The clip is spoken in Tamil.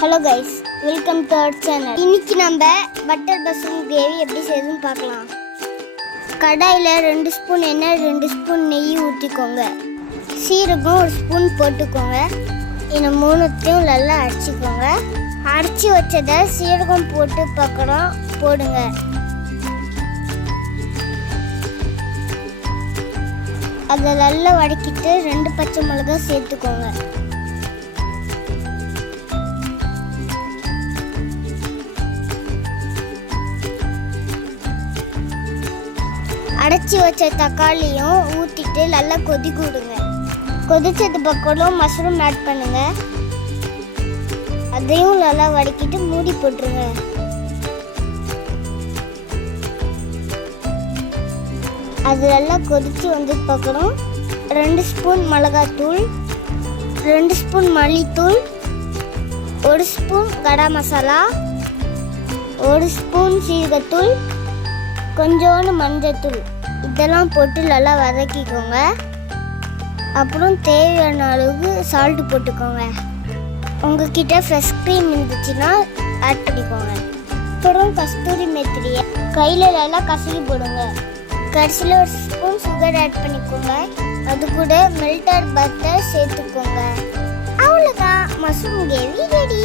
Hello guys, welcome to our channel. இன்னைக்கு நம்ம பட்டர் மஷ்ரூம் கிரேவி எப்படி செய்யுதுன்னு பார்க்கலாம். கடாயில் 2 ஸ்பூன் எண்ணெய் 2 ஸ்பூன் நெய் ஊற்றிக்கோங்க. சீரகம் 1 ஸ்பூன் போட்டுக்கோங்க. இந்த மூணுத்தையும் நல்லா அரைச்சிக்கோங்க. அரைச்சி வச்சதை சீரகம் போட்டு பார்க்கலாம் போடுங்க. அதை நல்லா வதக்கிட்டு 2 பச்சை மிளகாய் சேர்த்துக்கோங்க. அடைச்சி வச்ச தக்காளியும் ஊற்றிட்டு நல்லா கொதிக்க விடுங்க. கொதிச்சது பக்கம் மஷ்ரூம் ஆட் பண்ணுங்க. அதையும் நல்லா வதக்கிட்டு மூடி போட்டுருங்க. அது நல்லா கொதிச்சு வந்து பக்கம் 2 ஸ்பூன் மிளகாத்தூள், 2 ஸ்பூன் மல்லித்தூள், 1 ஸ்பூன் கரம் மசாலா, 1 ஸ்பூன் சீரகத்தூள், கொஞ்சோண்டு மஞ்சத்தூள் இதெல்லாம் போட்டு நல்லா வதக்கிக்கோங்க. அப்புறம் தேவையான அளவுக்கு சால்ட்டு போட்டுக்கோங்க. உங்ககிட்ட ஃப்ரெஷ் க்ரீம் இருந்துச்சுன்னா ஆட் பண்ணிக்கோங்க. அப்புறம் கஸ்தூரி மெத்திரியை கையில் நல்லா கசக்கி போடுங்க. கடைசியில் 1 ஸ்பூன் சுகர் ஆட் பண்ணிக்கோங்க. அது கூட மெல்டட் பட்டர் சேர்த்துக்கோங்க. அவ்வளோதான், மஷ்ரூம் கிரேவி ரெடி.